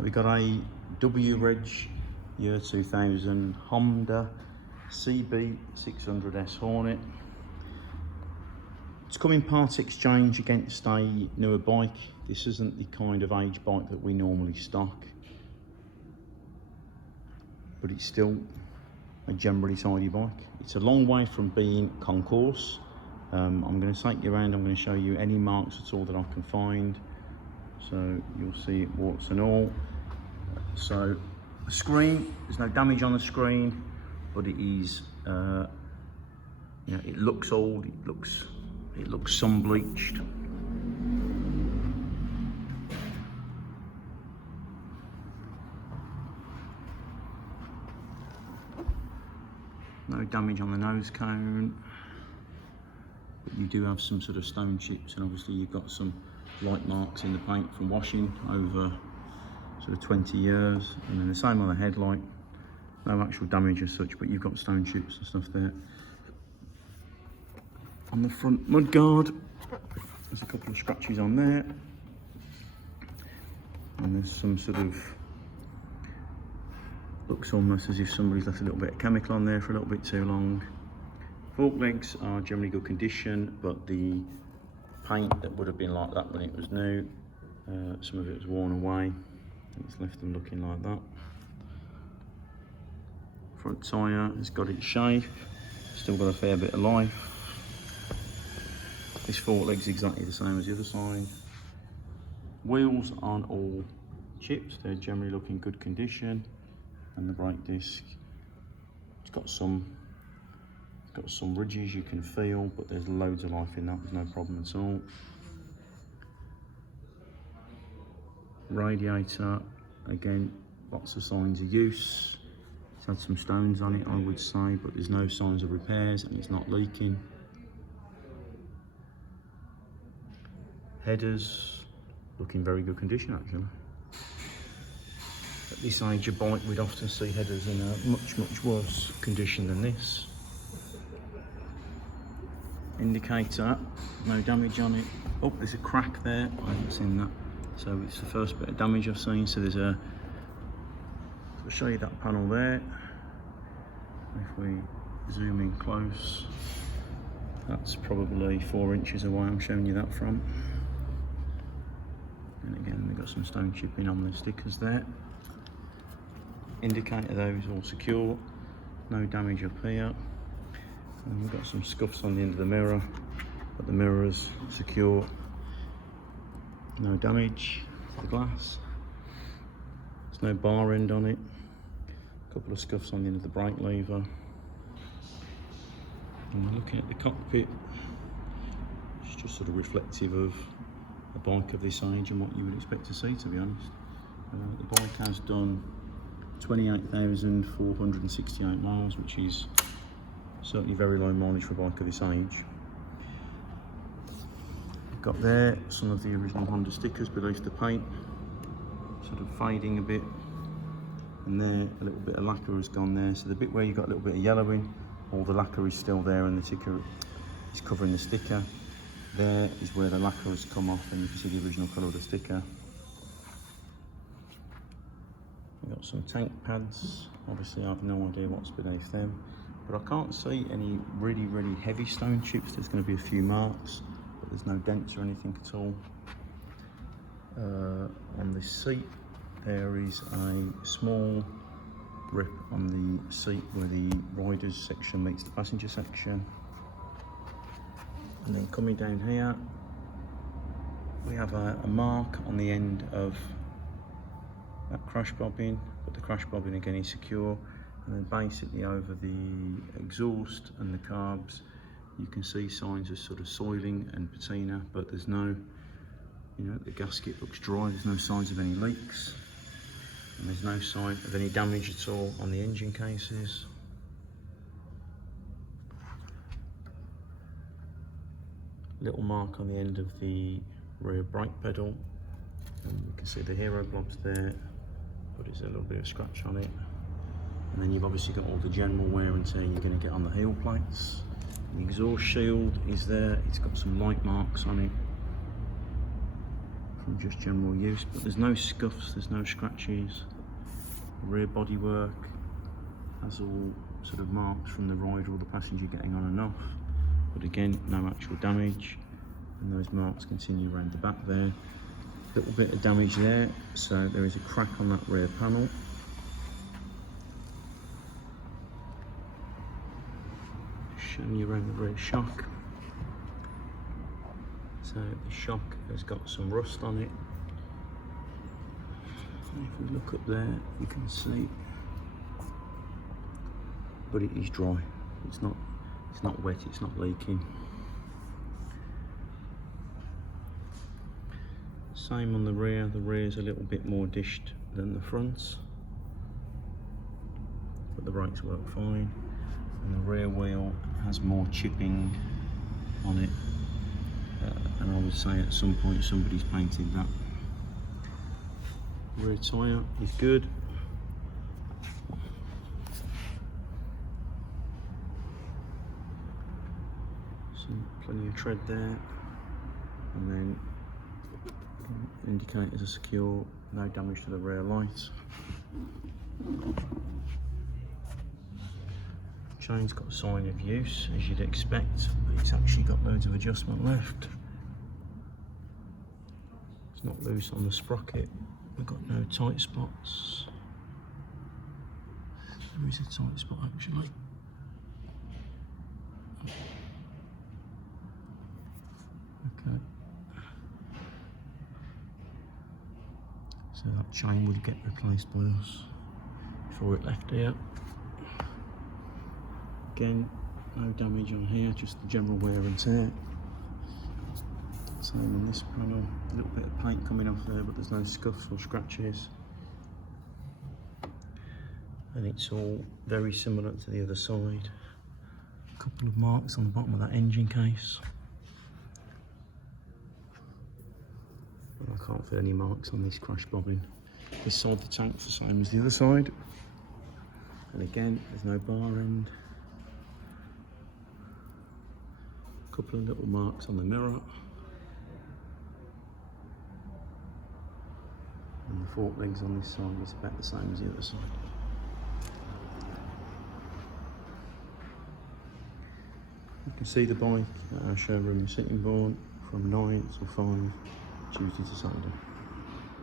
We got a W Reg year 2000 Honda CB600S Hornet. It's coming part exchange against a newer bike. This isn't the kind of age bike that we normally stock, but it's still a generally tidy bike. It's a long way from being concourse. I'm going to take you around. I'm going to show you any marks at all that I can find, so you'll see it warts and all. So the screen, there's no damage on the screen, but it is it looks old, it looks sun bleached. No damage on the nose cone, but you do have some sort of stone chips, and obviously you've got some light marks in the paint from washing over sort of 20 years, and then the same on the headlight. No actual damage as such, but you've got stone chips and stuff there. On the front mudguard, there's a couple of scratches on there, and there's some sort of, looks almost as if somebody's left a little bit of chemical on there for a little bit too long. Fork legs are generally good condition, but the paint that would have been like that when it was new, some of it was worn away. It's left them looking like that. Front tyre has got its shape, still got a fair bit of life. This fork leg's exactly the same as the other side. Wheels aren't all chips, they're generally looking good condition. And the brake disc, it's got some ridges you can feel, but there's loads of life in that, there's no problem at all. Radiator, again, lots of signs of use. It's had some stones on it, I would say, but there's no signs of repairs and it's not leaking. Headers, looking very good condition actually. At this age of bike, we'd often see headers in a much worse condition than this. Indicator, no damage on it. Oh, there's a crack there, I haven't seen that. So it's the first bit of damage I've seen. So there's a, I'll show you that panel there. If we zoom in close, that's probably 4 inches away I'm showing you that from. And again, we've got some stone chipping on the stickers there. Indicator those all secure, no damage up here. And we've got some scuffs on the end of the mirror, but the mirror's secure. No damage to the glass. There's no bar end on it. A couple of scuffs on the end of the brake lever. And we're looking at the cockpit. It's just sort of reflective of a bike of this age and what you would expect to see, to be honest. The bike has done 28,468 miles, which is certainly very low mileage for a bike of this age. Got there some of the original Honda stickers beneath the paint, sort of fading a bit, and there a little bit of lacquer has gone there. So the bit where you got a little bit of yellowing, all the lacquer is still there, and the sticker is covering the sticker. There is where the lacquer has come off, and you can see the original colour of the sticker. We've got some tank pads. Obviously I have no idea what's beneath them, but I can't see any really heavy stone chips. There's going to be a few marks, but there's no dents or anything at all. On the seat there is a small rip on the seat where the riders section meets the passenger section. And then coming down here, we have a mark on the end of that crash bobbin, but the crash bobbin again is secure. And then basically over the exhaust and the carbs, you can see signs of sort of soiling and patina, but there's no, the gasket looks dry, there's no signs of any leaks, and there's no sign of any damage at all on the engine cases. Little mark on the end of the rear brake pedal, and you can see the hero blobs there, but there's a little bit of scratch on it. And then you've obviously got all the general wear and tear you're going to get on the heel plates. The exhaust shield is there, it's got some light marks on it from just general use, but there's no scuffs, there's no scratches. The rear bodywork has all sort of marks from the rider or the passenger getting on and off, but again, no actual damage, and those marks continue around the back there. Little bit of damage there, so there is a crack on that rear panel. Showing you around the rear shock. So the shock has got some rust on it. If we look up there, you can see, but it is dry. It's not wet, it's not leaking. Same on the rear. The rear is a little bit more dished than the front, but the brakes work fine. And the rear wheel has more chipping on it, and I would say at some point somebody's painted that. Rear tyre is good. Plenty of tread there, and then indicators are secure, no damage to the rear lights. Chain's got a sign of use, as you'd expect, but it's actually got loads of adjustment left. It's not loose on the sprocket. We've got no tight spots. There is a tight spot actually. Okay. So that chain would get replaced by us before it left here. Again, no damage on here, just the general wear and tear. Same on this panel, a little bit of paint coming off there, but there's no scuffs or scratches. And it's all very similar to the other side. A couple of marks on the bottom of that engine case. But I can't fit any marks on this crash bobbin. This side of the tank's the same as the other side. And again, there's no bar end. A couple of little marks on the mirror. And the fork legs on this side is about the same as the other side. You can see the bike at our showroom in Sittingbourne from 9 till 5, Tuesday to Saturday.